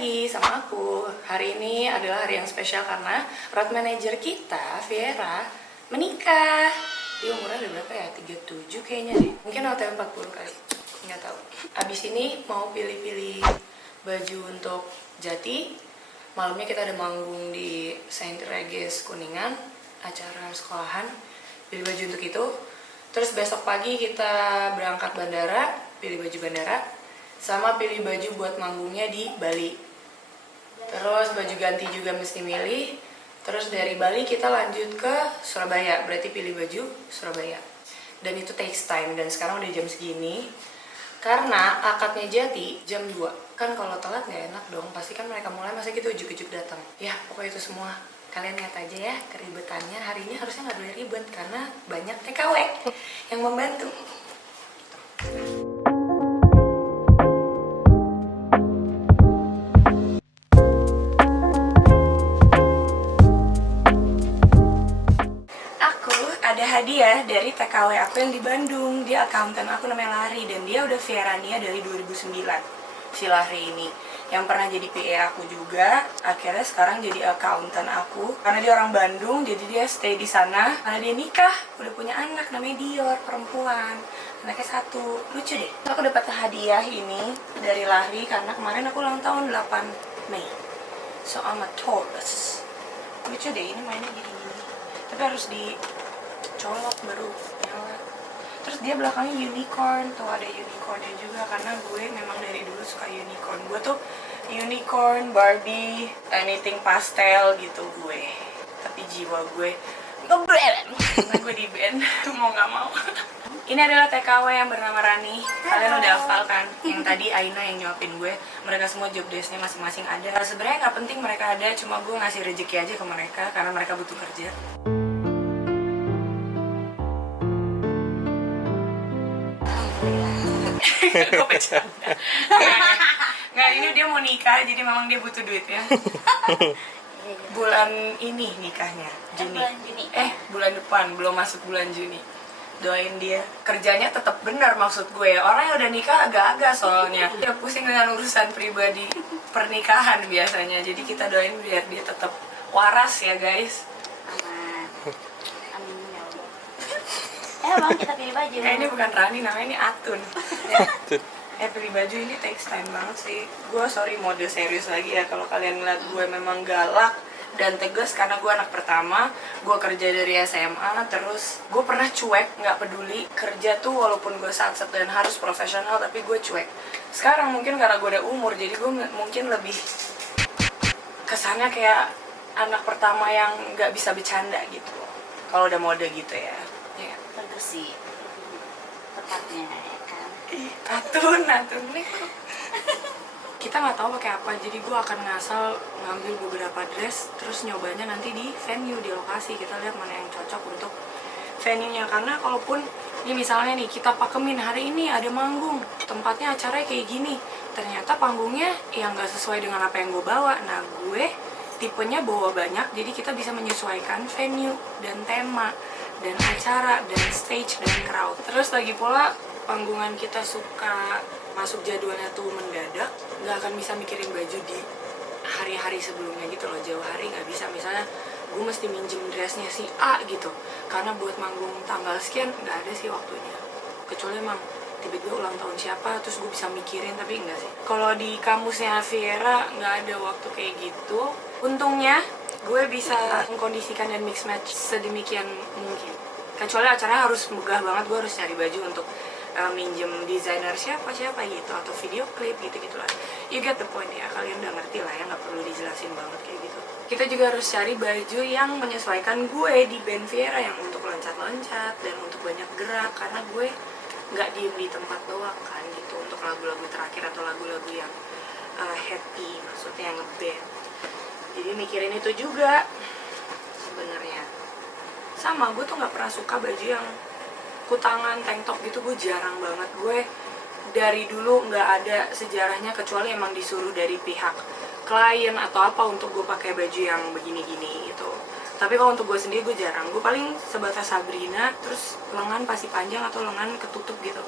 lagi sama aku. Hari ini adalah hari yang spesial karena road manager kita, Viera, menikah. Dia umurnya udah berapa ya? 37 kayaknya deh. Mungkin hotel 40 kali. Nggak tahu. Abis ini mau pilih-pilih baju untuk Jati. Malamnya kita ada manggung di Saint Regis Kuningan, acara sekolahan. Pilih baju untuk itu. Terus besok pagi kita berangkat bandara, pilih baju bandara, sama pilih baju buat manggungnya di Bali. Terus baju ganti juga mesti milih. Terus dari Bali kita lanjut ke Surabaya, berarti pilih baju Surabaya. Dan itu takes time, dan sekarang udah jam segini. Karena akadnya Jati jam 2. Kan kalau telat gak enak dong, pasti kan mereka mulai masa gitu ujuk-ujuk datang. Ya pokoknya itu semua. Kalian lihat aja ya keribetannya. Hari ini harusnya gak boleh ribet karena banyak TKW yang membantu. Ada hadiah dari TKW aku yang di Bandung. Dia akuntan aku namanya Lahri, dan dia udah Vierania dari 2009. Si Lahri ini yang pernah jadi PA aku juga, akhirnya sekarang jadi akuntan aku. Karena dia orang Bandung, jadi dia stay di sana. Karena dia nikah, udah punya anak namanya Dior, perempuan. Anaknya 1, lucu deh. Aku dapat hadiah ini dari Lahri karena kemarin aku ulang tahun 8 Mei. So I'm a Taurus. Lucu deh, ini mainnya gini-gini. Tapi harus dicolok baru nyala. Terus dia belakangnya unicorn, tuh ada unicornnya juga karena gue memang dari dulu suka unicorn. Gue tuh unicorn, Barbie, anything pastel gitu gue. Tapi jiwa gue nge-band, karena gue di band mau gak mau. Ini adalah TKW yang bernama Rani. Kalian udah hafal kan? Yang tadi Aina yang nyuapin gue. Mereka semua job desk-nya masing-masing ada. Sebenarnya nggak penting mereka ada, cuma gue ngasih rezeki aja ke mereka karena mereka butuh kerja. Gue bercanda. Nggak, ini dia mau nikah, jadi memang dia butuh duit ya. Bulan ini nikahnya, Juni. Bulan depan, belum masuk bulan Juni. Doain dia. Kerjanya tetap benar maksud gue. Orang yang udah nikah agak-agak soalnya. Dia pusing dengan urusan pribadi pernikahan biasanya. Jadi kita doain biar dia tetap waras ya guys. Aman. Amin ya Allah. Bang, kita pilih baju. Ini bukan Rani, namanya ini Atun. Pilih baju ini takes time banget sih. Gue sorry mode serius lagi ya kalau kalian ngeliat gue memang galak dan tegas karena gue anak pertama. Gue kerja dari SMA, terus gue pernah cuek, nggak peduli kerja tuh walaupun gue satset dan harus profesional, tapi gue cuek. Sekarang mungkin karena gue udah umur, jadi gue mungkin lebih kesannya kayak anak pertama yang nggak bisa bercanda gitu. Kalau udah mode gitu ya. Bagus sih. Tepatnya ya kan. Atun nih kok. Kita nggak tahu pakai apa, jadi gue akan ngasal ngambil beberapa dress, terus nyobanya nanti di venue, di lokasi. Kita lihat mana yang cocok untuk venue-nya. Karena kalaupun ini misalnya nih kita pakemin hari ini ada manggung, tempatnya acaranya kayak gini, ternyata panggungnya yang nggak sesuai dengan apa yang gue bawa. Nah gue tipenya bawa banyak, jadi kita bisa menyesuaikan venue dan tema dan acara dan stage dan crowd. Terus lagi pula panggungan kita suka masuk jadwalnya tuh mendadak, nggak akan bisa mikirin baju di hari-hari sebelumnya gitu loh. Jauh hari nggak bisa. Misalnya gue mesti minjem dressnya si A gitu, karena buat manggung tanggal sekian nggak ada sih waktunya. Kecuali emang tiba-tiba ulang tahun siapa, terus gue bisa mikirin, tapi enggak sih. Kalau di kampusnya Viera nggak ada waktu kayak gitu. Untungnya gue bisa mengkondisikan dan mix match sedemikian mungkin. Kecuali acaranya harus megah banget, gue harus cari baju untuk minjem desainer siapa gitu, atau video klip gitu lah. You get the point ya, kalian udah ngerti lah ya, nggak perlu dijelasin banget kayak gitu. Kita juga harus cari baju yang menyesuaikan gue di band Viera, yang untuk loncat-loncat dan untuk banyak gerak, karena gue nggak diem di tempat doang kan gitu, untuk lagu-lagu terakhir atau lagu-lagu yang happy, maksudnya yang ngeband. Jadi mikirin itu juga sebenarnya. Sama, gue tuh nggak pernah suka baju yang kutangan, tank top gitu, gue jarang banget. Gue dari dulu nggak ada sejarahnya, kecuali emang disuruh dari pihak klien atau apa untuk gue pakai baju yang begini-gini gitu. Tapi kalau untuk gue sendiri gue jarang. Gue paling sebatas Sabrina, terus lengan pasti panjang atau lengan ketutup gitu.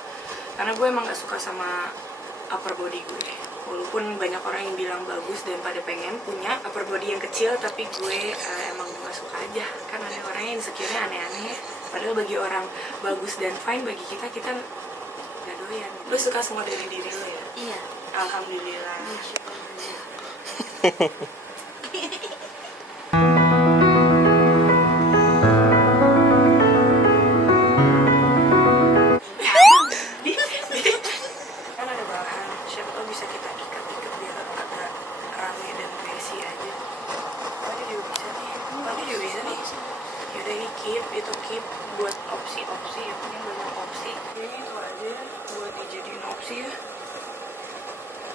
Karena gue emang nggak suka sama upper body gue. walaupun banyak orang yang bilang bagus dan pada pengen punya upper body yang kecil, tapi gue emang gak suka aja. Kan ada orang yang insecure-nya aneh-aneh, padahal bagi orang bagus dan fine, bagi kita gak doyan. Lu suka semua dari diri lu ya? Iya. Alhamdulillah. Kan ada bahan, siapa tau bisa kita ikat-ikat biar agak rame dan messy aja. Tadi juga bisa nih. Yaudah ini itu keep buat opsi-opsi, yang punya banyak opsi. Ini itu aja buat dijadiin opsi ya.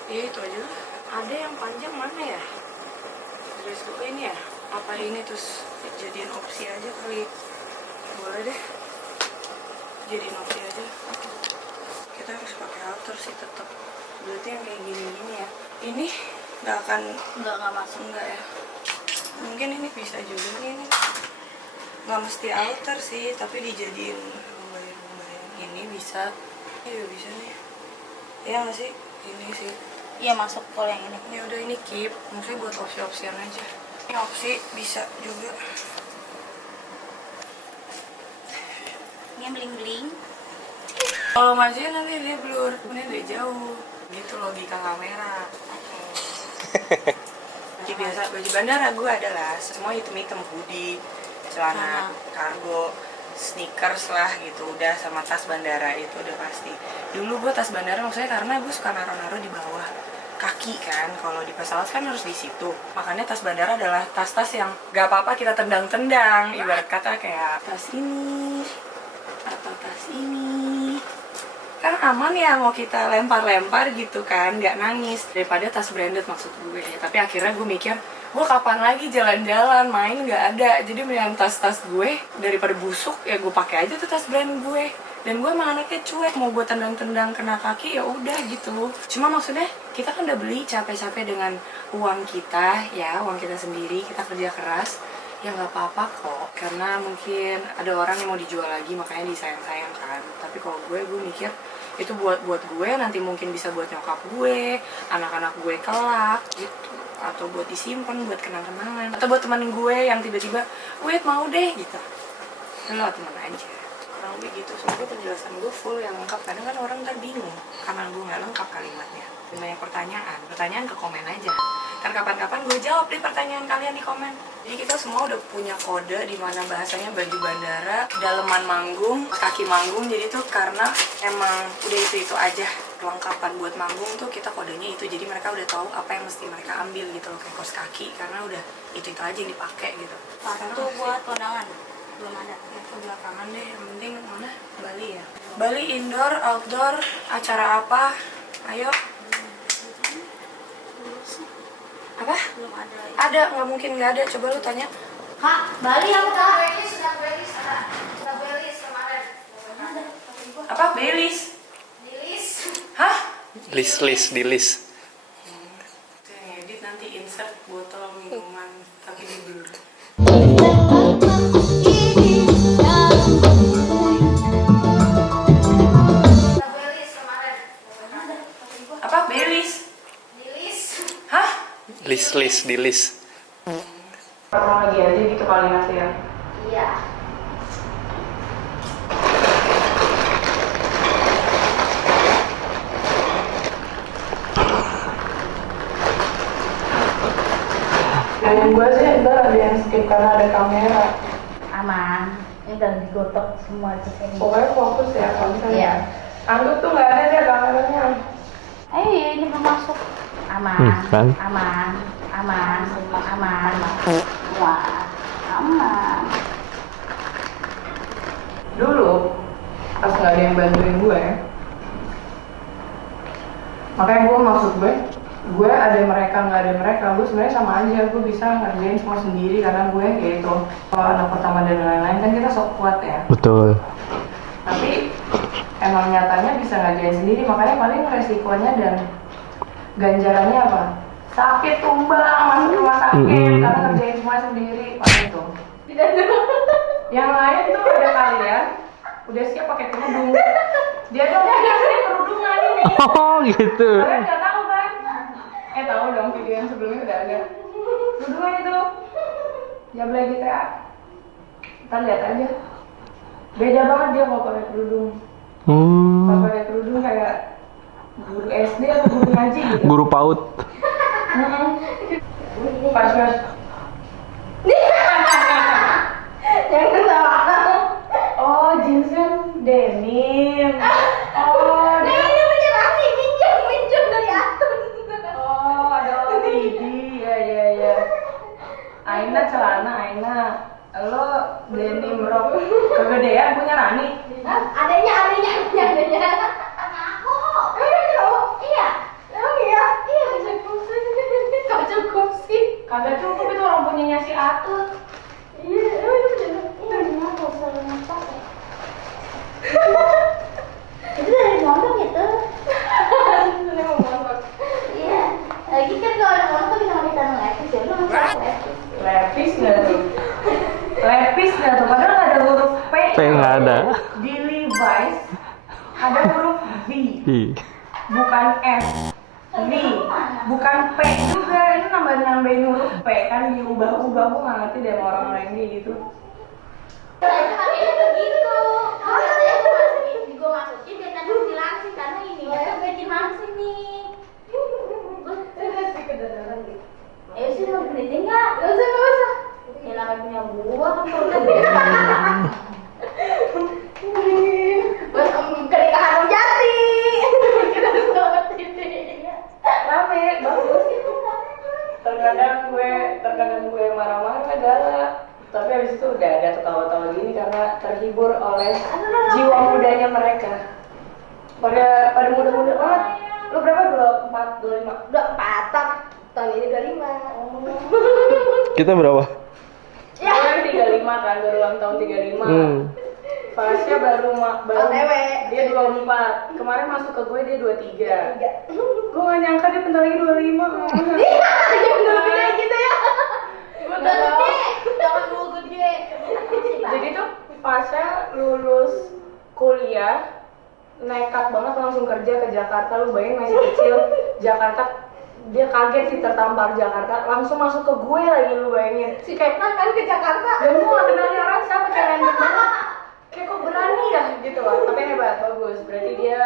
Ya itu aja lah. Ada yang panjang mana ya? Dress dulu ini ya? Apa ini terus jadiin opsi aja kali? Boleh deh. Jadiin opsi aja. Kita harus pakai halter sih tetap. Berarti yang kayak gini-gini ya. Ini nggak masuk. enggak ya. Mungkin ini bisa juga nih ini. Nggak mesti halter sih, tapi dijadiin lembaran ini bisa. Ini juga bisa nih. Iya nggak sih? Ini sih. Iya masuk kalau yang ini. Ya udah ini keep, maksudnya buat opsi-opsian aja. Ini opsi bisa juga. Ini yang bling-bling. Kalau masih nanti dia blur, ini udah jauh. Gitu logika kamera. Baju biasa, baju bandara gue adalah semua hitam-hitam, hoodie, celana kargo, sneakers lah gitu, udah sama tas bandara itu udah pasti. Dulu gue tas bandara maksudnya karena gue suka naruh-naruh di bawah kaki kan, kalau di pesawat kan harus di situ. Makanya tas bandara adalah tas-tas yang gak apa-apa kita tendang-tendang, ibarat kata kayak tas ini atau tas ini. Kan aman ya mau kita lempar-lempar gitu kan, nggak nangis daripada tas branded maksud gue. Tapi akhirnya gue mikir, gue kapan lagi jalan-jalan main nggak ada, jadi mendingan tas-tas gue daripada busuk ya gue pakai aja tuh tas brand gue. Dan gue emang anaknya cuek, mau gue tendang-tendang kena kaki ya udah gitu. Cuma maksudnya kita kan udah beli capek-capek dengan uang kita ya, uang kita sendiri, kita kerja keras. Ya nggak apa-apa kok, karena mungkin ada orang yang mau dijual lagi makanya disayang-sayang kan. Tapi kalau gue mikir itu buat gue, nanti mungkin bisa buat nyokap gue, anak-anak gue kelak gitu, atau buat disimpan buat kenang-kenangan, atau buat teman gue yang tiba-tiba wait mau deh gitu, lo teman aja kurang lebih gitu. Semoga penjelasan gue full yang lengkap. Kadang kan orang ntar bingung karena gue nggak lengkap kalimatnya. Banyak pertanyaan ke komen aja. Ntar kapan-kapan gue jawab deh pertanyaan kalian di komen. Jadi kita semua udah punya kode di mana bahasanya baju bandara, daleman manggung, kaki manggung. Jadi tuh karena emang udah itu aja kelengkapan buat manggung tuh kita kodenya itu. Jadi mereka udah tahu apa yang mesti mereka ambil gitu loh, kayak kaos kaki karena udah itu aja yang dipakai gitu. Satu buat kondangan. Belum ada. Ya, ke belakangan deh, yang penting mana? Bali ya. Bali indoor, outdoor, acara apa? Ayo. Apa? Belum ada. Ada, nggak mungkin nggak ada. Coba lu tanya. Kak, Bali apa kak? Sudah belis kemarin. Apa? Baileys? Dilis. Hah? List di list. Itu yang edit nanti insert botol minuman tapi di blur. Sudah belis kemarin. Apa? Baileys? Dilis. Hah? List di list. Orang lagi aja gitu kali nanti ya. Iya. Yang gue sih ntar ada yang skip karena ada kamera. Aman. Ini udah digotok semua di sini. Pokoknya fokus ya konten. Iya. Anggap tuh nggak ada deh kameranya. Iya, ini belum masuk. Aman. Kan? Aman. Aman. Aman. Wah, aman. Dulu pas nggak ada yang bantuin gue, makanya gue maksud gue ada mereka nggak ada mereka, gue sebenarnya sama aja, gue bisa ngerjain semua sendiri karena gue kayak itu kalau anak pertama dan lain-lain kan kita sok kuat ya. Betul. Tapi emang nyatanya bisa ngerjain sendiri, makanya paling resikonya dan ganjarannya apa? Sakit tumbang masuk rumah sakit karena ngerjain semua sendiri, paling itu. Yang lain tuh ada kalian udah siap pakai kerudung, dia tuh nggak ada kerudungan ini. Oh gitu. Kalian nggak tahu kan? Tahu dong video yang sebelumnya udah ada. Kerudungan itu. Jablay GTA. Ntar lihat aja. Beda banget dia kalau pakai kerudung. Kalau pakai kerudung kayak guru SD atau guru ngaji gitu. Guru PAUD. Pas. Jangan salah. Oh, jeansnya denim. Oh, Nah, ini menjelaskan minjem dari Atun. oh, ada OTD. Ya. Aina celana, Aina. Lo denim rok kegedean punya Rani. Adanya. Aku. Iya. Emang iya? Iya bisa kursi. Gak cukup sih. Kagak cukup itu orang punyanya si Atun. Iya, emang itu bener. Iya, kenapa usah masak ya? Itu dari mondok itu. Iya. Lagi kan kalau ada mondok kan bisa pakai lepis ya. Lu masuk lepis. Lepis nggak tuh? Lepis nggak tuh? Padahal nggak ada huruf P. P nggak ada. Di Levi's ada huruf V, bukan S. V, bukan P juga. Ini nambahin huruf P kan diubah-ubah. Gue nggak ngerti deh sama orang-orang yang kayak gitu. Pakainya begitu. Gue masukin biar tadi dijelasin karena ini ya gaji mamsi nih. Ayo sih mau berhenti nggak? Gak usah. Ya namanya punya gua kan kalau buat kenikahan Om Jati. Kita selamat ini. Rame, bagus. Terkadang gue marah-marah galak. Tapi habis itu udah ada ketawa-tawa gini karena terhibur oleh jiwa mudanya mereka. Pada muda-muda banget. Lu berapa? 24, 25? Udah 4 tahun ini 25. Kita berapa? Ya. Gue 35 kan, baru ulang tahun 35. Fasya baru OTW. Dia 24. Kemarin masuk ke gue dia 23. Gue gak nyangka dia bentar lagi 25. Jangan gede gitu ya. Gue Udah tahu. gede, jangan dulu gede. Jadi tuh Fasya lulus kuliah nekat banget langsung kerja ke Jakarta. Lu bayangin masih kecil Jakarta, dia kaget sih tertampar Jakarta, langsung masuk ke gue lagi. Lu bayangin Si Kepna kan ke Jakarta. dan gue gak kenal nih orang siapa, kayak random banget, kayak kok berani ya gitu loh. Tapi hebat, bagus, berarti dia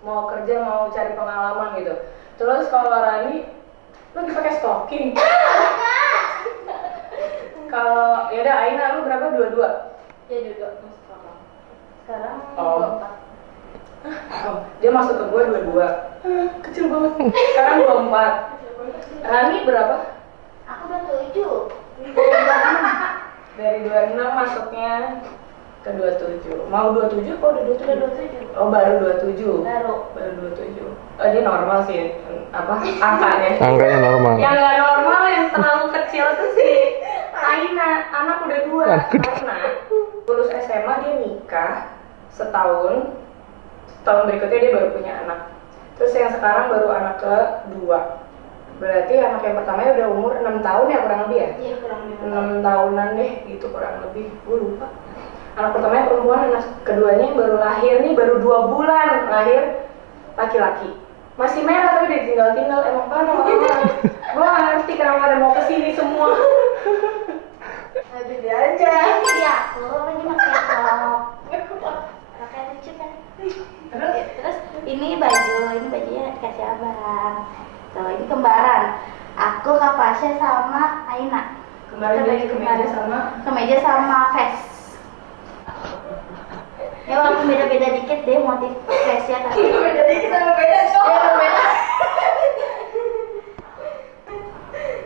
mau kerja, mau cari pengalaman gitu. Terus kalau Rani lu dipakai stocking. Kalau yaudah Aina lu berapa? 22? Ya juga sekarang. Sekarang Oh. 24. Oh, dia masuk ke gue 22. Kecil banget. Sekarang 24. Rani berapa? Aku udah 7. Dari 26 masuknya ke 27. Mau 27 kok udah 27? Oh, baru 27. Baru. Baru 27. Oh, dia normal sih apa angkanya. Angkanya normal. Yang nggak normal yang terlalu kecil tuh sih Aina, anak udah 2 karena lulus SMA dia nikah setahun berikutnya dia baru punya anak. Terus yang sekarang baru anak kedua. Berarti anak yang pertamanya udah umur 6 tahun ya kurang lebih ya? Iya, kurang lebih. 6 tahunan deh gitu kurang lebih. Gue lupa. Anak pertamanya perempuan, anak keduanya yang baru lahir nih baru 2 bulan lahir laki-laki. Masih merah tapi udah tinggal-tinggal, emang parah orang-orang. Gue gak ngerti kenapa ada mau kesini semua. Habis aja. Ini aku lagi pakai top. Pakai lucu kan? Terus ini bajunya dikasih abang. Tuh ini kembaran. Aku Kak Fasya sama Aina. Kemarin dia kemeja sama Kemeja sama vest. Ya walaupun beda-beda dikit deh motif vestnya tapi beda dikit sama beda show. Ya beda.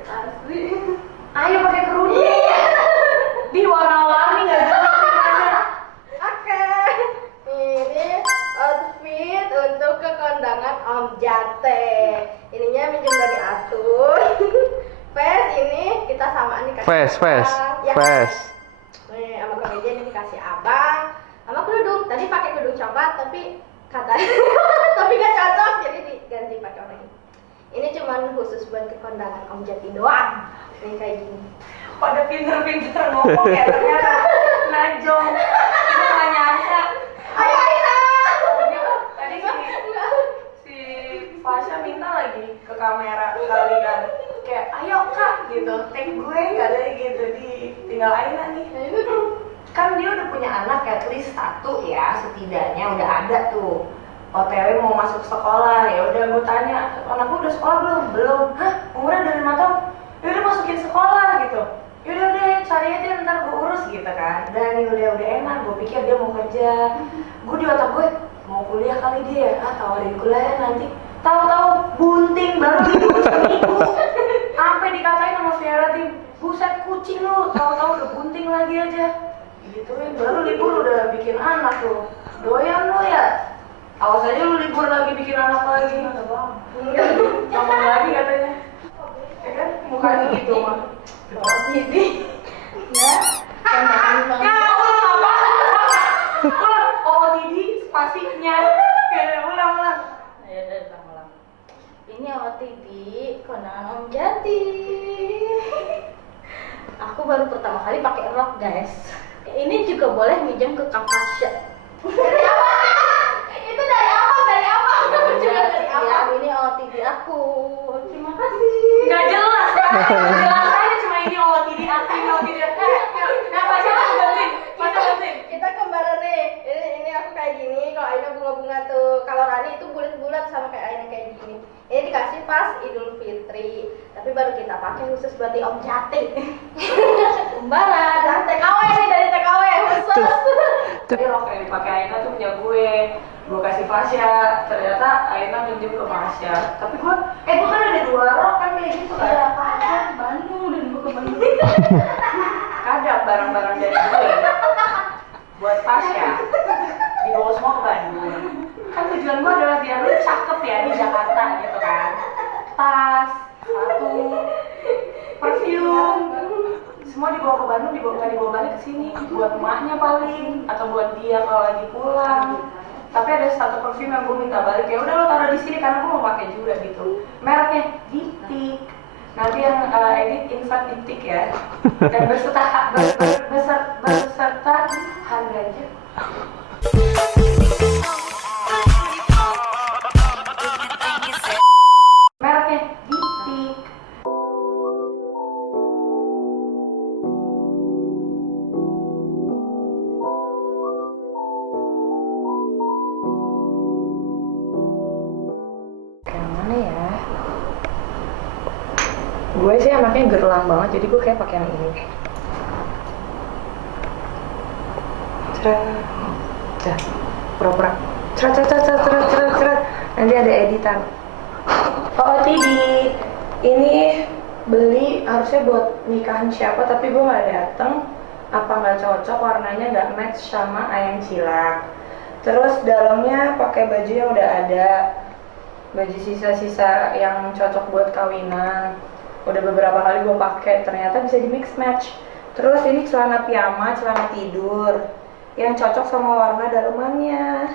Asli. ayo pakai kerudung. Di warna-warni nggak jelas aja. Oke. Ini outfit untuk ke kondangan Om Jate. Ininya minjem dari Atun. Vest ini kita samaan dikasih. Fes. Ya. Nih, sama kemeja ini dikasih abang. Sama kerudung. Tadi pakai kerudung coklat tapi katanya tapi gak cocok jadi diganti pakai lagi. Ini cuma khusus buat ke kondangan Om Jati doang. Nih kayak gini. Pada pinter-pinter ngomong ya ternyata najong. Kita nggak nyangka. Ayo Aina. Tadi si Fasya minta lagi ke kamera gitu. Take gue katanya gitu, tinggal Aina nih. Kan dia udah punya anak at least 1 ya, setidaknya udah ada tuh. OTW mau masuk sekolah, ya udah gue tanya, anakku udah sekolah belum? Belum. Hah? Umurnya udah 5 tahun? Ya udah masukin sekolah gitu. Ya udah cari aja ntar gue urus gitu kan. Dan ya udah enak, gue pikir dia mau kerja. Gue di otak gue mau kuliah kali dia, tawarin kuliah nanti. Tahu-tahu bunting baru libur seminggu. Sampai dikatain sama Vera tim, buset kucing lu, tahu-tahu udah bunting lagi aja. Gituin, baru libur udah bikin anak lu. Doyan lu ya? Awas aja lu libur lagi bikin anak lagi. Ngomong lagi katanya. Ya kan, mukanya gitu mah. Jadi ya Ulang apa? Ulang, OOTD spasinya. Ulang. ya ulang. Ini OTD kondangan Om Jati. Aku baru pertama kali pakai rok, guys. Ini juga boleh minjem ke Kak Fasya. Dari apa? Itu dari apa? Dari apa? Aku juga dari apa? Ya, ini OTD aku. Terima kasih. Nggak jelas kan? Jelas aja cuma ini OOTD aku, ini OOTD aku. Pasti aku bantuin. Kita kembaran nih. Ini aku kayak gini. Kalau Aina bunga-bunga tuh. Kalau Rani itu bulat-bulat sama kayak Aina kayak gini. Ini dikasih pas Idul Fitri. Tapi baru kita pakai khusus buat di Om Jati. Kembaran. Dan TKW nih, dari TKW khusus. Jadi rok yang dipakai Aina tuh punya gue kasih Fasya, ternyata Aina minjem ke Fasya. Tapi gue kan ada 2 rok kan kayak gitu kan. Iya, Fasya Bandung udah dibawa ke Bandung. Kadang barang-barang dari gue buat Fasya dibawa semua ke Bandung. Kan tujuan gue adalah biar lu cakep ya di Jakarta gitu kan. Tas, sepatu, perfume, semua dibawa ke Bandung, nggak dibawa balik ke sini. Buat emaknya paling, atau buat dia kalau lagi pulang. Tapi ada 1 parfum yang gue minta balik, ya udah lo taruh di sini karena gue mau pakai juga gitu. Mereknya Diptyque. Nanti yang edit insert Diptyque ya. Dan beserta harganya. Mereknya Diptyque. Gue sih anaknya gerlang banget, jadi gue kayak pakai yang ini. Ceret, pura-pura. Ceret. Nanti ada editan. OOTD, ini beli harusnya buat nikahan siapa, tapi gue nggak dateng. Apa nggak cocok, warnanya nggak match sama ayam cilak. Terus dalamnya pakai baju yang udah ada, baju sisa-sisa yang cocok buat kawinan. Udah beberapa kali gue pakai, ternyata bisa di mix match. Terus ini celana piyama, celana tidur yang cocok sama warna dalemannya.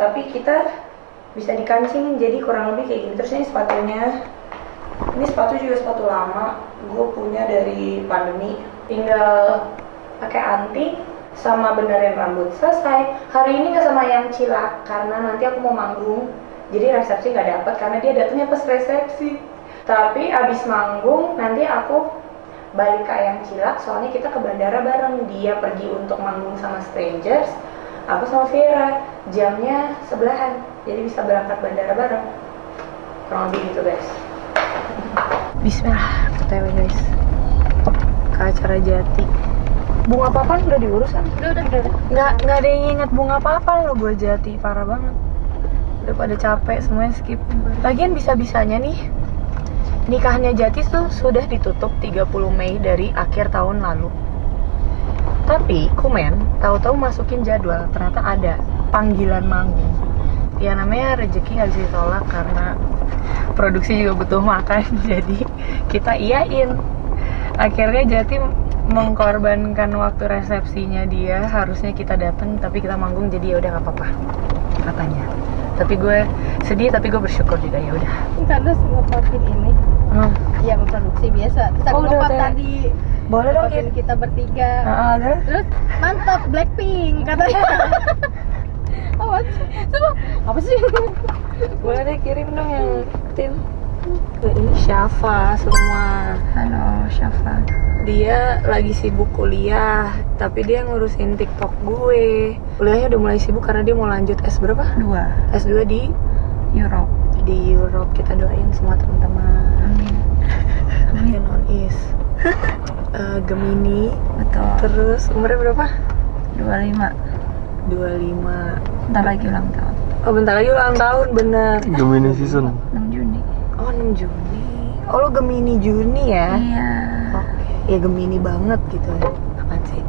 Tapi kita bisa dikancingin jadi kurang lebih kayak gini. Terus ini sepatunya. Ini sepatu juga sepatu lama, gue punya dari pandemi. Tinggal pakai anting sama benerin rambut, selesai. Hari ini nggak sama yang cilak karena nanti aku mau manggung. Jadi resepsi nggak dapet karena dia datangnya pas resepsi. Tapi abis manggung nanti aku balik ke Ayam Cilak, soalnya kita ke bandara bareng. Dia pergi untuk manggung sama Strangers, aku sama Vera. Jamnya sebelahan, jadi bisa berangkat bandara bareng. Kurang lebih gitu guys. Bismillah, OTW guys, ke acara Jati. Bunga papan udah diurus kan? Udah. Nggak ada yang inget bunga papan lo gue Jati, parah banget. Udah pada capek, semuanya skip. Lagian bisa-bisanya nih nikahnya Jati tuh sudah ditutup 30 Mei dari akhir tahun lalu. Tapi Kumen tahu-tahu masukin jadwal, ternyata ada panggilan manggung. Ya namanya rezeki nggak bisa ditolak karena produksi juga butuh makan. Jadi kita iyain. Akhirnya Jati mengkorbankan waktu resepsinya dia, harusnya kita datang tapi kita manggung, jadi ya udah nggak apa-apa katanya. Tapi gue sedih, tapi gue bersyukur juga, ya udah. Karena ngepotin ini. Ya memproduksi biasa. Terus aku ngepot tadi. Boleh dong kita bertiga. Terus Mantap Blackpink katanya. Apa sih? Apa sih? boleh deh kirim dong yang tim. Ini Syafa semua. Halo Syafa. Dia lagi sibuk kuliah, tapi dia ngurusin TikTok gue. Kuliahnya udah mulai sibuk karena dia mau lanjut S berapa? 2 S2 di Europe. Europe. Kita doain semua teman-teman. Amin. Amin. On is Gemini. Betul. Terus umurnya berapa? 25. 25. Bentar lagi ulang tahun. Oh bentar lagi ulang tahun, bener. Gemini season. 6 Juni. Oh 6 Juni. Oh lo Gemini Juni ya? Iya. Oke. Ya Gemini banget gitu ya. Apaan sih?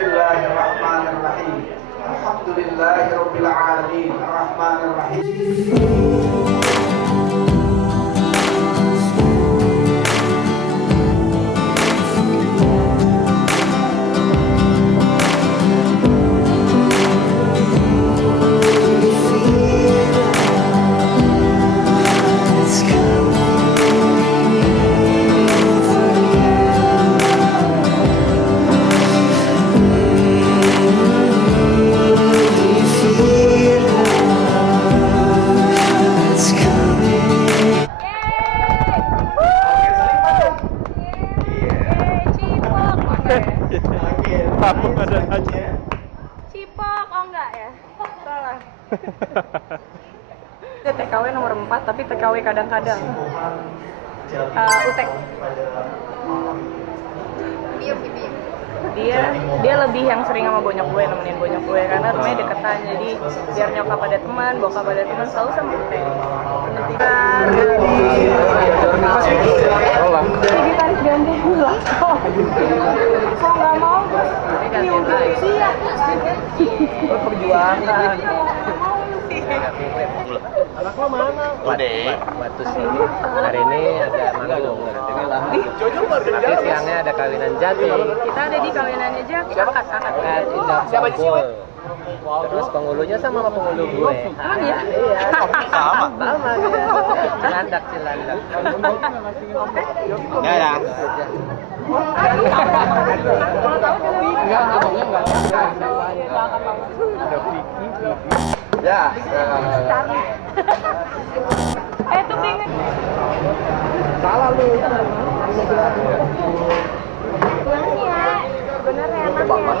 Bismillahirrahmanirrahim. Alhamdulillahirabbil alamin. Arrahmanirrahim. Cipok, oh enggak ya? Salah. Dia TKW nomor 4, tapi TKW kadang-kadang. Utek. Dia lebih yang sering sama bonyok gue, nemenin bonyok gue karena rumahnya deketan, jadi biar nyokap ada teman, bokap ada teman, selalu sama Utek. Jadi tarik ganti pula. Kok nggak mau? Iya. Perjuangan. Anak lo mana? Batu sini. Hari ini ada manggung. Nanti siangnya ada kawinan jati. Kita ada di kawinannya Jaki. Akad. Siapa kumpul. Terus penghulunya sama penghulu gue. Emang ya? Iya. Sama dia. Cilandak. Enggak ya. Ya. Tuh pengen. Salah lu. Bener ya anaknya.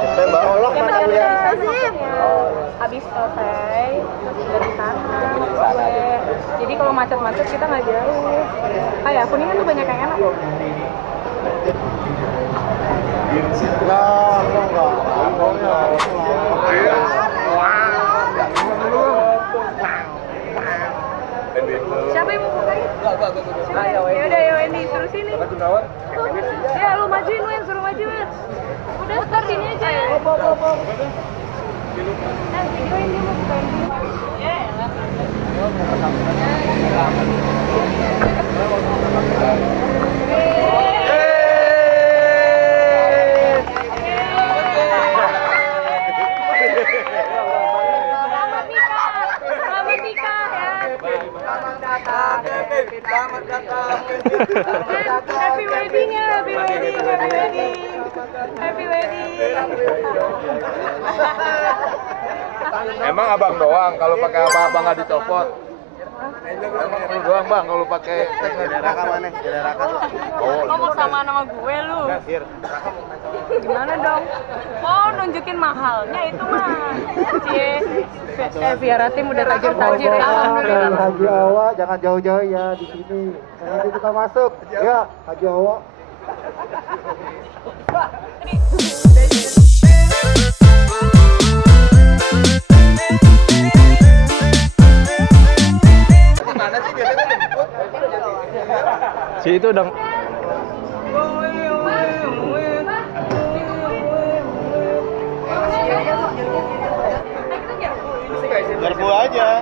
Olok mata lu ya. Habis selesai, terus dari sana gue. Jadi kalau macet-macet kita nggak jauh. Kayak Kuningan tuh banyak yang enak loh. Siapa yang mau bukain? Ya udah ya Wendy, suruh sini. Ya lu majuin Wen, suruh majuin. Udah putar sini aja. Videoin dia mau bukain dulu. Ya elah. Selamat datang. Happy wedding ya, happy wedding. Emang abang doang kalau pakai apa-apa nggak dicopot? Emang lu doang bang kalau pakai tek nggak direkam? Oh mau sama nama gue lu? Gimana dong? Oh nunjukin mahalnya itu mah. Biara tim udah tajir-tajir ya, alhamdulillah. Haji Awa jangan jauh-jauh ya di sini. Nanti kita masuk. Ya, Haji Awa. Si itu udah Serbu aja.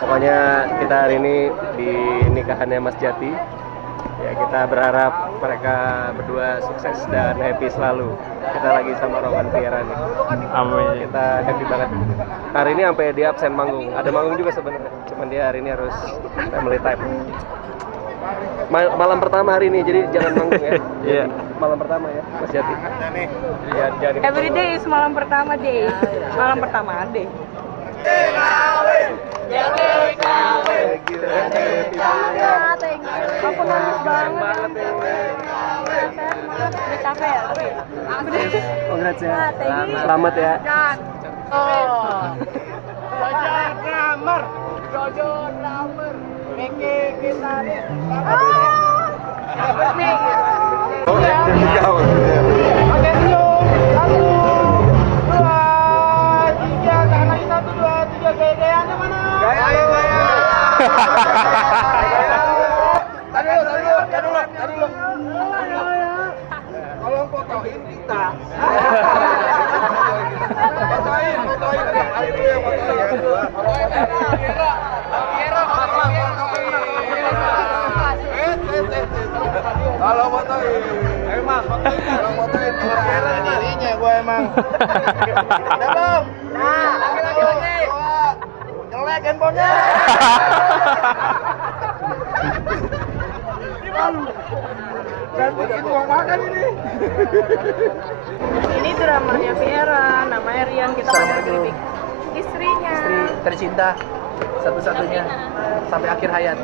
Pokoknya kita hari ini di nikahannya Mas Jati. Ya, kita berharap mereka berdua sukses dan happy selalu. Kita lagi sama Roman Tiara nih. Amin. Kita happy banget. Hari ini sampai dia absen manggung. Ada manggung juga sebenarnya. Cuman dia hari ini harus family time. Malam pertama hari ini, jadi jangan manggung ya. Iya. Malam pertama ya, Mas Jati. Jadi jangan Every day is malam pertama day. Malam pertama day. Aku nangis banget. Udah capek ya tapi. Congrats ya. Selamat ya. Tolong fotoin kita. Kalau fotoin, emang kalau fotoin kira dirinya gue emang. Udah belum? Nah, lagi. Jelek handphonenya. Dan begitu uang makan ini. Ini drummernya Viera, namanya Rian. Kita panggil Kripik. Istrinya. Istri tercinta satu-satunya sampai akhir hayat.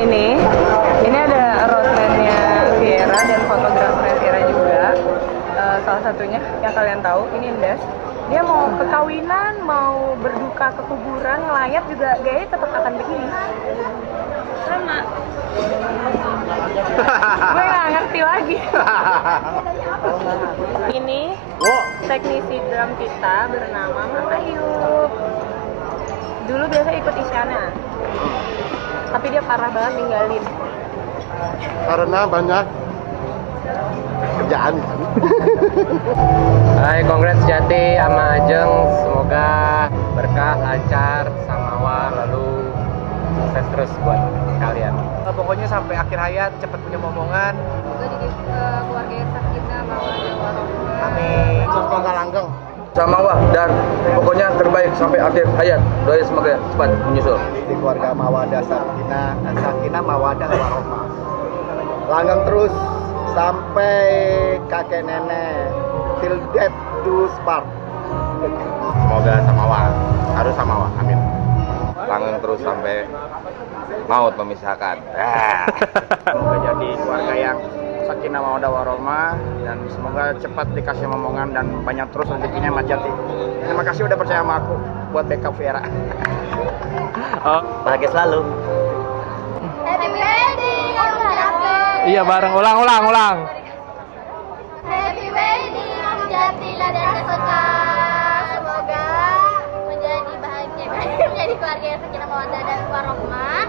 Ini ada roadman-nya Viera dan fotografernya Viera juga. Salah satunya yang kalian tahu, ini Indah. Dia mau ke kawinan, mau berduka ke kuburan, ngelayat juga gayanya tetap akan begini. Sama. Gue nggak ngerti lagi. Ini teknisi drum kita bernama Mas Ayub. Dulu biasa ikut Isyana, tapi dia parah banget ninggalin. Karena banyak kerjaan. Hai, congrats Jati sama Ajeng. Semoga berkah, lancar, samawa, lalu sukses terus buat kalian. Pokoknya sampai akhir hayat cepat punya momongan. Semoga jadi keluarga yang sakinah, mawaddah warahmah. Amin. Semoga langgeng. Sama wah dan pokoknya terbaik sampai akhir hayat. Doa semoga cepat menyusul. Di keluarga mawadah sakinah mawadah warahmah. Langgeng terus sampai kakek nenek till death do part. Semoga samawa, harus samawa. Amin. Langgeng terus sampai maut memisahkan. Semoga jadi keluarga yang sakinah mawadah warahmah dan semoga cepat dikasih momongan dan banyak terus rezekinya Mas Jati. Terima kasih udah percaya sama aku buat backup Viera. Bahagia selalu. Happy wedding, Om Jati. Iya bareng, ulang. Happy wedding, Om Jati dan Seska. Semoga menjadi bahagia, menjadi keluarga yang sakinah mawaddah dan warahmah.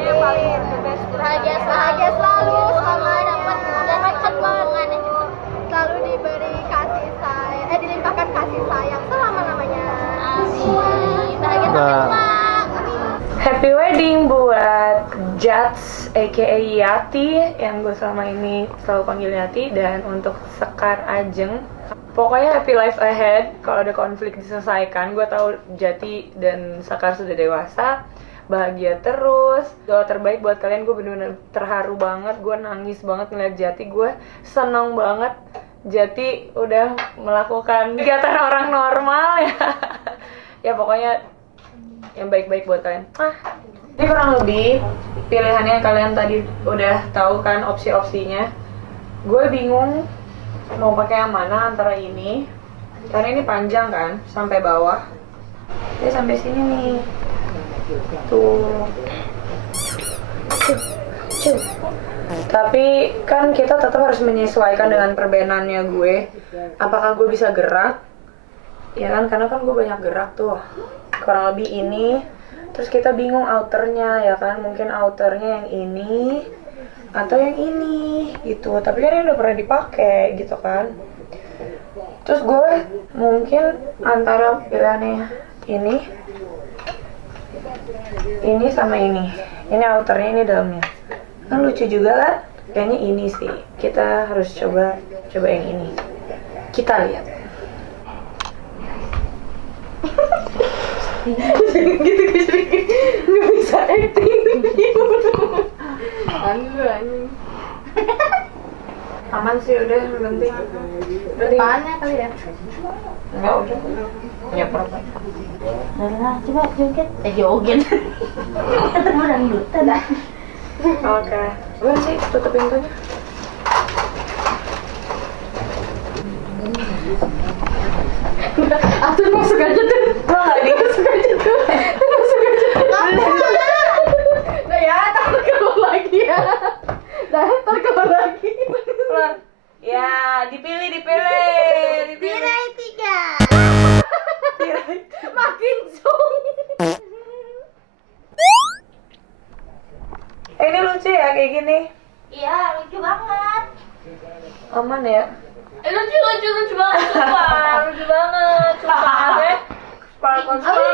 Yang paling the best. Bahagia selalu, sama dapat momongan yang gitu. Selalu diberi kasih sayang, dilimpahkan kasih sayang selama lamanya. Amin. Bahagia semua. Happy wedding buat Jats aka Yati yang gue selama ini selalu panggil Yati, dan untuk Sekar Ajeng Pokoknya happy life ahead. Kalau ada konflik diselesaikan. Gue tahu Jati dan Sakar sudah dewasa, bahagia terus. Doa terbaik buat kalian. Gue bener-bener terharu banget. Gue nangis banget ngeliat Jati. Gue seneng banget Jati udah melakukan kegiatan orang normal ya. Ya pokoknya yang baik-baik buat kalian. Ini kurang lebih pilihannya kalian tadi udah tahu kan opsi-opsinya. Gue bingung mau pakai yang mana antara ini, karena ini panjang kan sampai bawah. Dia sampai sini nih. Tuh. Tapi kan kita tetap harus menyesuaikan dengan perbenannya gue. Apakah gue bisa gerak? Ya kan, karena kan gue banyak gerak tuh. Kurang lebih ini. Terus kita bingung outernya ya kan, mungkin outernya yang ini atau yang ini gitu. Tapi kan ini udah pernah dipakai gitu kan. Terus gue mungkin antara pilihannya ini sama ini. Ini outernya, ini dalamnya. Kan lucu juga kan? Kayaknya ini sih. Kita harus coba yang ini. Kita lihat. Gitu guys, nggak bisa acting. Anjing. Aman sih udah, yang penting. Depannya kali ya. Enggak udah. Ya pernah. Nah, coba joget. Joget. Ketemu dangdutan dah. Oke. Udah sih, tutup pintunya. Atur masuk aja tuh. Lo nggak di Masuk aja tuh. Nah ya, takut keluar lagi ya. Nah, ntar keluar lagi. keluar. Ya, dipilih. Tirai 3. Makin zoom. Ini lucu ya kayak gini. Iya, lucu banget. Aman ya? Lucu banget, sumpah. Lucu banget, sumpah. Aku tadi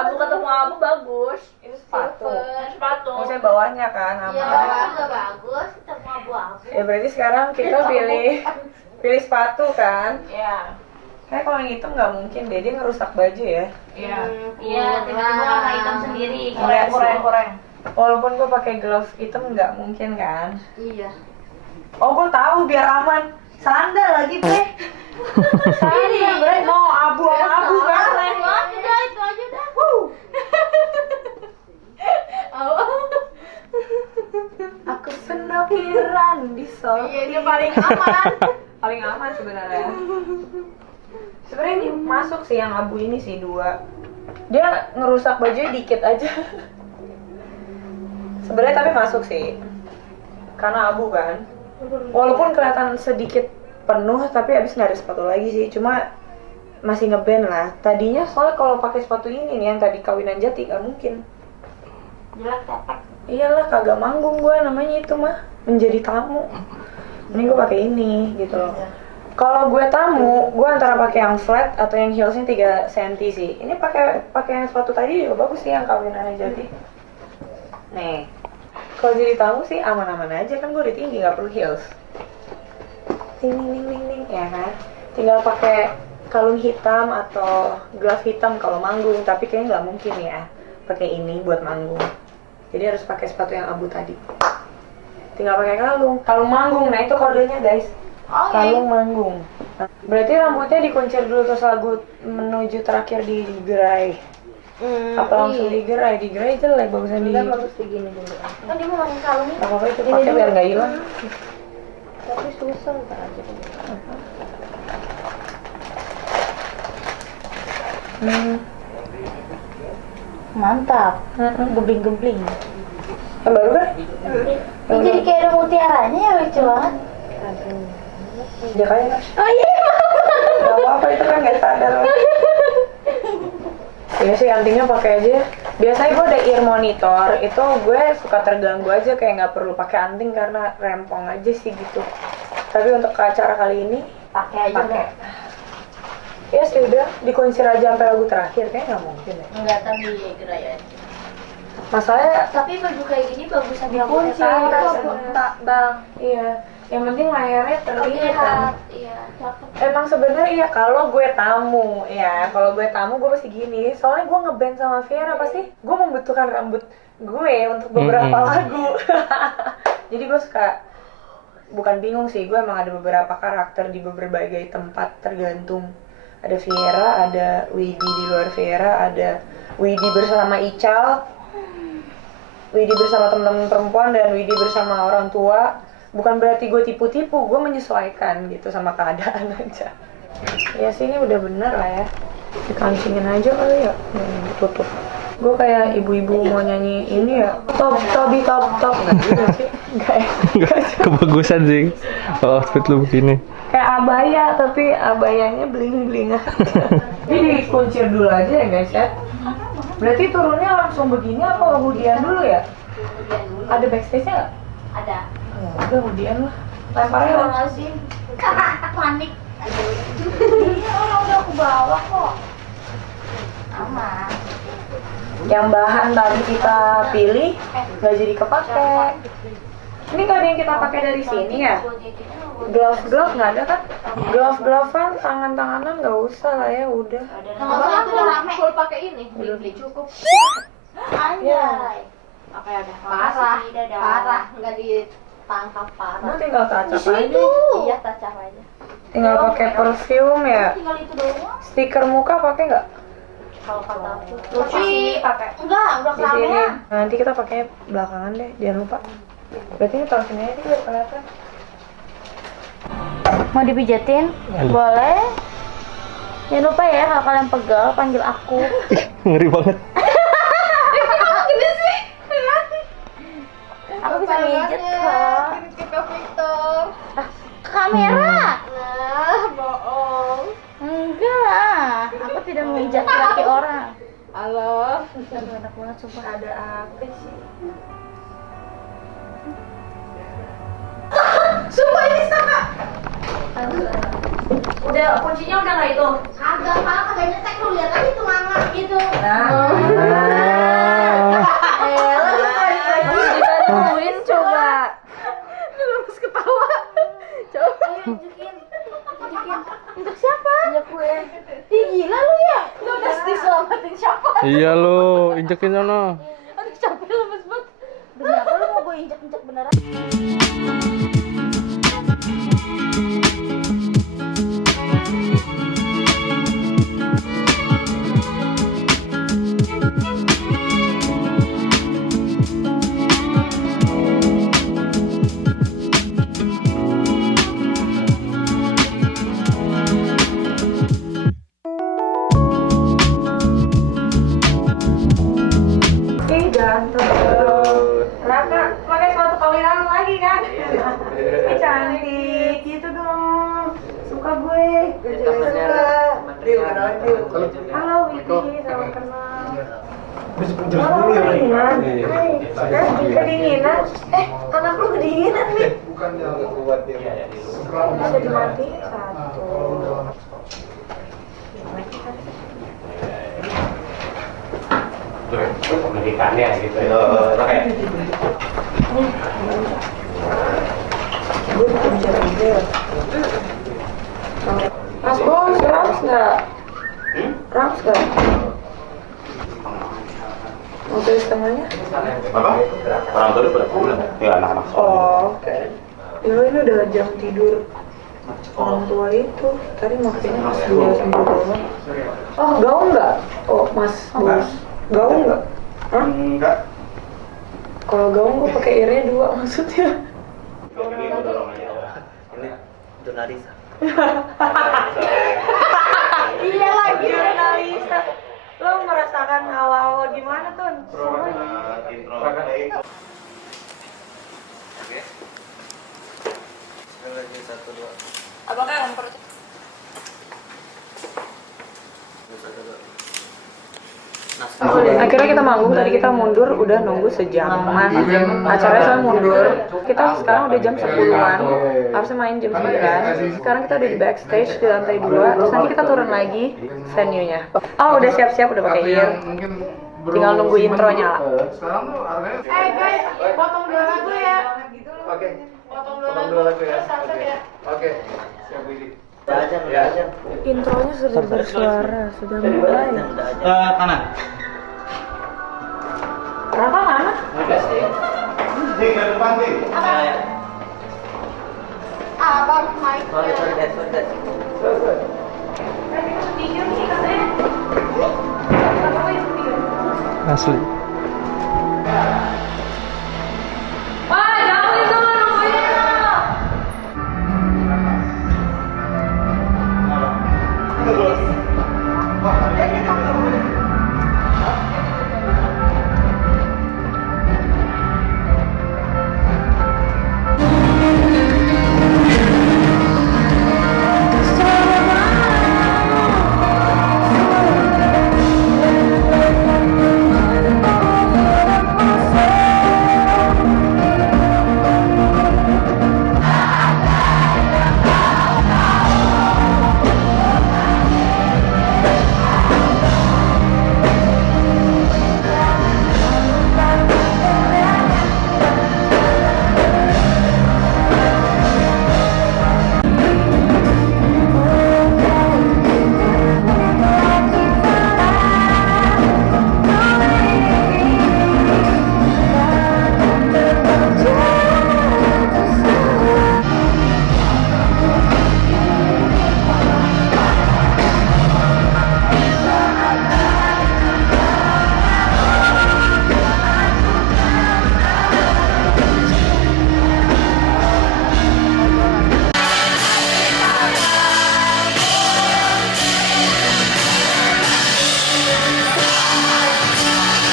Abu ketemu abu bagus. Itu sepatu. Sepatu. Maksudnya bawahnya kan Iya, aman. juga bagus. Ketemu abu-abu. Ya berarti sekarang kita pilih sepatu kan? Iya. Kayak kalau yang hitam nggak mungkin deh, dia ngerusak baju ya. Iya, tiba-tiba warna hitam sendiri. Enggak sih. Koreng. Walaupun gue pakai glove hitam nggak mungkin kan? Iya. Oh gue tahu biar aman. Sandal lagi bre. Sandal bre. Mau abu sama abu kan? Udah itu aja dah. Aku senokiran di sol. Iya, dia paling aman. Paling aman sebenarnya. Sebenarnya ini masuk sih yang abu ini sih 2. Dia ngerusak bajunya dikit aja. Sebenarnya tapi masuk sih. Karena abu kan. Walaupun kelihatan sedikit penuh tapi abis nggak ada sepatu lagi sih. Cuma masih ngeband lah. Tadinya soalnya kalau pakai sepatu ini nih yang tadi kawinan Jati nggak mungkin. Jelek tepek. Iyalah kagak manggung gue namanya itu mah menjadi tamu. Ini gue pakai ini gitu loh. Kalau gue tamu, gue antara pakai yang flat atau yang heelsnya 3 cm sih. Ini pakai yang sepatu tadi juga bagus sih yang kawinannya Jati. Nih, kalau jadi tamu sih aman-aman aja kan gue udah tinggi nggak perlu heels. Ting ya kan. Tinggal pakai kalung hitam atau glove hitam kalau manggung, tapi kayaknya nggak mungkin ya pakai ini buat manggung. Jadi harus pakai sepatu yang abu tadi. Tinggal pakai kalung manggung. Nah itu kodenya guys. Kalung manggung. Nah, berarti rambutnya dikuncir dulu terus lagu menuju terakhir di gerai. Apa langsung digerai? Digerai jelek, bagusan di. Bagus begini dulu. Kan dia mau pakai kalung ini. Apa itu pakai biar nggak hilang. Tapi susah ntar aja dulu. Mantap. Gebling-gebling. Yang baru kan? Ini jadi kayak ada mutiaranya ya, lucu banget. Dia kayak. Oh iya, Gak apa-apa itu kan nggak sadar. Iya sih antingnya pakai aja. Biasanya gue ada ear monitor, itu gue suka terganggu aja kayak nggak perlu pakai anting karena rempong aja sih gitu. Tapi untuk ke acara kali ini pakai aja deh. Ya sih udah dikuncir aja sampai lagu terakhir kayak nggak mungkin ya. Enggak tapi gerai aja. Masalahnya Tapi baju kayak gini bagus sama dikunci, tak bang. iya. Yang penting layarnya terlihat kan. Iya, cakep. Emang sebenarnya iya kalau gue tamu ya, kalau gue tamu gue pasti gini. Soalnya gue ngeband sama Viera pasti gue membutuhkan rambut gue untuk beberapa lagu. Jadi gue suka, bukan bingung sih, gue emang ada beberapa karakter di berbagai tempat tergantung. Ada Viera, ada Widi di luar Viera, ada Widi bersama Ical, Widi bersama teman-teman perempuan, dan Widi bersama orang tua. Bukan berarti gue tipu-tipu, gue menyesuaikan gitu sama keadaan aja. Ya sih ini udah bener lah ya. Dikancingin aja kali ya. Tutup. Gue kayak ibu-ibu mau nyanyi ini ya. Top. Nggak gitu sih. Nggak. Kebagusan sih kalau outfit lu begini. Kayak abaya, tapi abayanya bling-bling aja. Ini dikuncir dulu aja ya guys ya. Berarti turunnya langsung begini apa kemudian dulu ya? Ada backstage-nya nggak? Ada. Ya udah kemudian lah. Lemparnya lah. Astagfirullahaladzim. Panik. Iya, orang udah aku bawa kok. Aman. Yang bahan tadi kita pilih nggak jadi kepake. Ini nggak ada yang kita pakai dari sini ya? Glove nggak ada kan? Glove-glovean, tangan-tanganan nggak usah lah ya, udah. Abang aku udah rame. Full pakai ini. Beli cukup. Anjay. Oke udah. Parah. Nggak ditangkap parah. Mau tinggal touch up aja. Iya, touch up aja. Tinggal pakai perfume ya. Tinggal itu doang. Stiker muka pakai nggak? Kalau kata aku. Luci pakai. Enggak, udah Di sini. keramaian. Nanti kita pakai belakangan deh, jangan lupa. Berarti ini taruh sini aja biar kelihatan. Mau dipijatin? Boleh. Jangan lupa ya kalau kalian pegal panggil aku. Ngeri banget. Aku bisa mijet kok. Kita Victor. Kamera. Nah, bohong. Enggak lah. Aku tidak memijat kaki orang. Halo. Aduh, enak banget sumpah. Ada apa sih? Sumpah ini sama. Udah kuncinya udah nggak itu? Kagak nyetek lu lihat aja tuh manga gitu. Dibantuin coba. Terus ketawa. Coba Tunjukin. Untuk siapa? Untuk gue. Ih, gila lu ya. Lu udah diselamatin siapa? Iya lu, injekin sono. Aduh capek lemes banget. Demi apa lu mau gue injek-injek beneran? Ih, ganteng. Kenapa? Pakai sepatu kawinan lagi kan? Ih, cantik gitu dong. Suka gue. Halo Widi, salam kenal. Halo, kedinginan. Kedinginan. Anak lu kedinginan nih. Bisa dimatiin satu. Pendidikannya gitu ya. Gue bisa aja. Mas Bos, raps nggak? Raps nggak? Mau tulis tengahnya? Apa? Orang tua udah pulang. Ya anak-anak sekolah. Oh, oke. Ya ini udah jam tidur orang tua itu. Tadi makanya Mas 2 sampai doang. Oh, gaun nggak? Oh, Mas Bos. Gaun nggak? Hah? Enggak. Kalau gaun gue pakai earnya 2 maksudnya. Ini jurnalis. Iya lagi jurnalis. Lo merasakan hawa-hawa gimana tuh? Apakah yang perut? Akhirnya kita manggung, tadi kita mundur, udah nunggu sejaman. Acaranya soalnya mundur. Kita sekarang udah jam 10-an, harusnya main jam 9. Sekarang kita udah di backstage di lantai 2. Terus nanti kita turun lagi venue-nya. Oh, udah siap-siap, udah pakai ear. Tinggal nunggu intronya lah. Sekarang tuh harganya Guys, potong 2 lagu ya. Oke. Potong 2 lagu. dua lagu ya. Oke. Siap Widi. Intronya sudah bersuara, sudah mulai. Kanan. Raka mana? Abang Mike. Asli. Wah, jauh itu nungguin.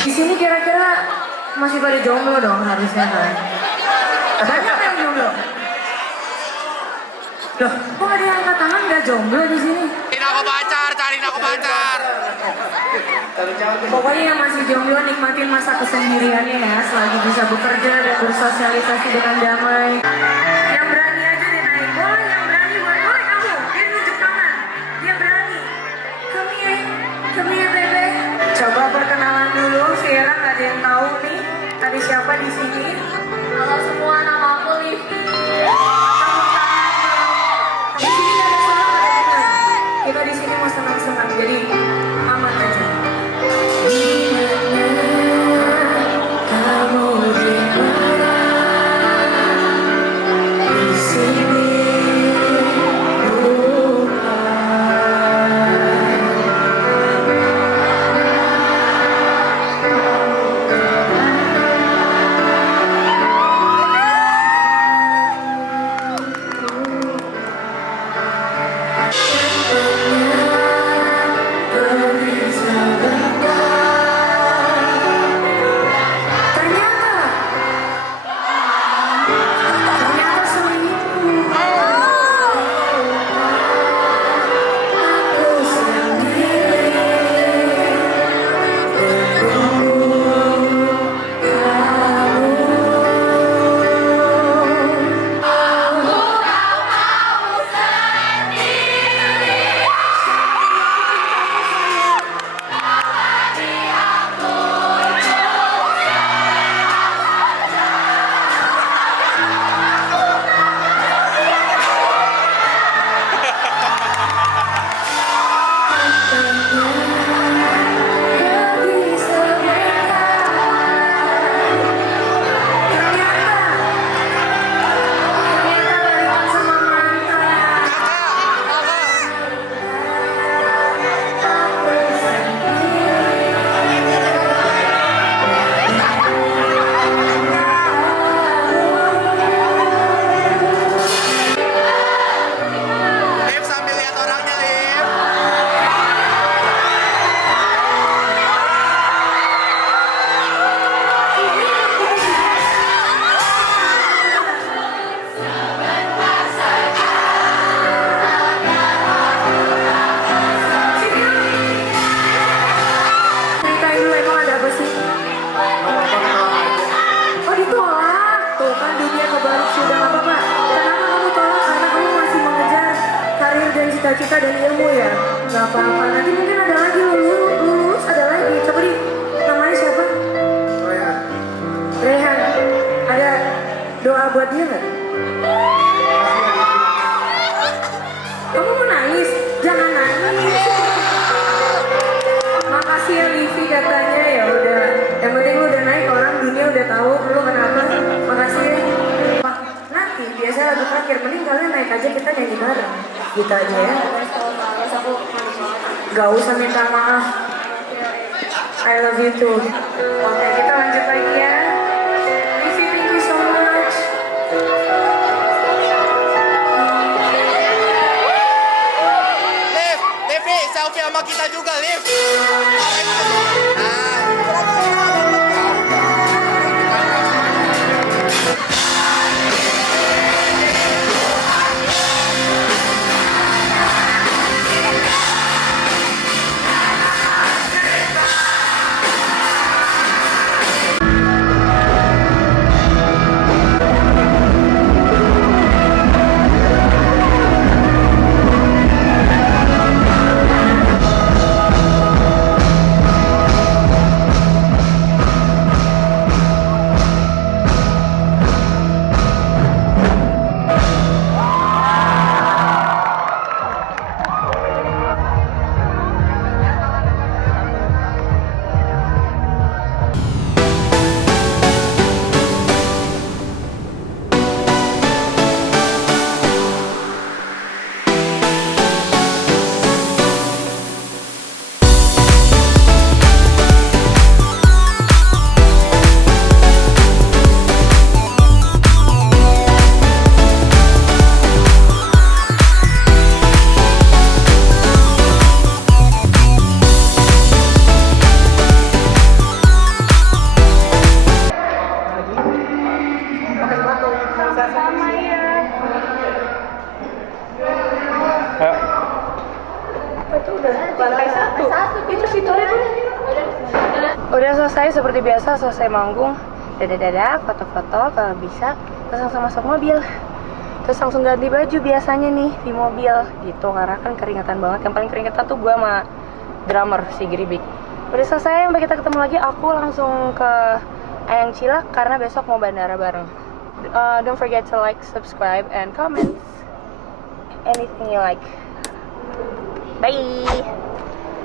Di sini kira-kira masih pada jomblo dong harusnya kan? Banyak yang jomblo. Loh, kok ada yang angkat tangan nggak jomblo di sini? Cariin aku pacar. Pokoknya yang masih jomblo nikmatin masa kesendiriannya ya, selagi bisa bekerja dan bersosialisasi dengan damai. Yang berani aja deh naik, boleh yang berani boleh kamu, dia nunjuk tangan, dia berani. Come here bebe. Coba perkenalan dulu, Vera nggak ada yang tahu nih, ada siapa di sini? Halo semua, nama aku Livi. Di sini nggak ada suara, nggak ada dengar. Kita di sini mau senang-senang, jadi aman aja. cita-cita dan ilmu ya, nggak apa-apa. Nanti mungkin ada lagi lulus ada lagi. Coba di namanya siapa? Rehan. Ada Doa buat dia nggak? Kamu mau nangis? Jangan nangis. Makasih ya Livi katanya, ya udah. Yang penting lu udah naik, orang dunia udah tahu lu kenapa. Makasih ya. Nanti biasa lagu terakhir, mending kalian naik aja, kita nyanyi bareng. Gitu aja ya. Gak usah minta maaf. I love you too. Oke, kita lanjut lagi ya. Livi, thank you so much. Liv, Livi, selfie sama kita juga, Liv. Udah selesai seperti biasa, selesai manggung. Dadah, foto-foto kalau bisa. Terus langsung masuk mobil. Terus langsung ganti baju biasanya nih di mobil gitu, karena kan keringetan banget. Yang paling keringetan tuh gue sama drummer si Gribik. Udah selesai, sampai kita ketemu lagi. Aku langsung ke Ayang Cilak karena besok mau bandara bareng. Don't forget to like, subscribe, and comment anything you like. Bye.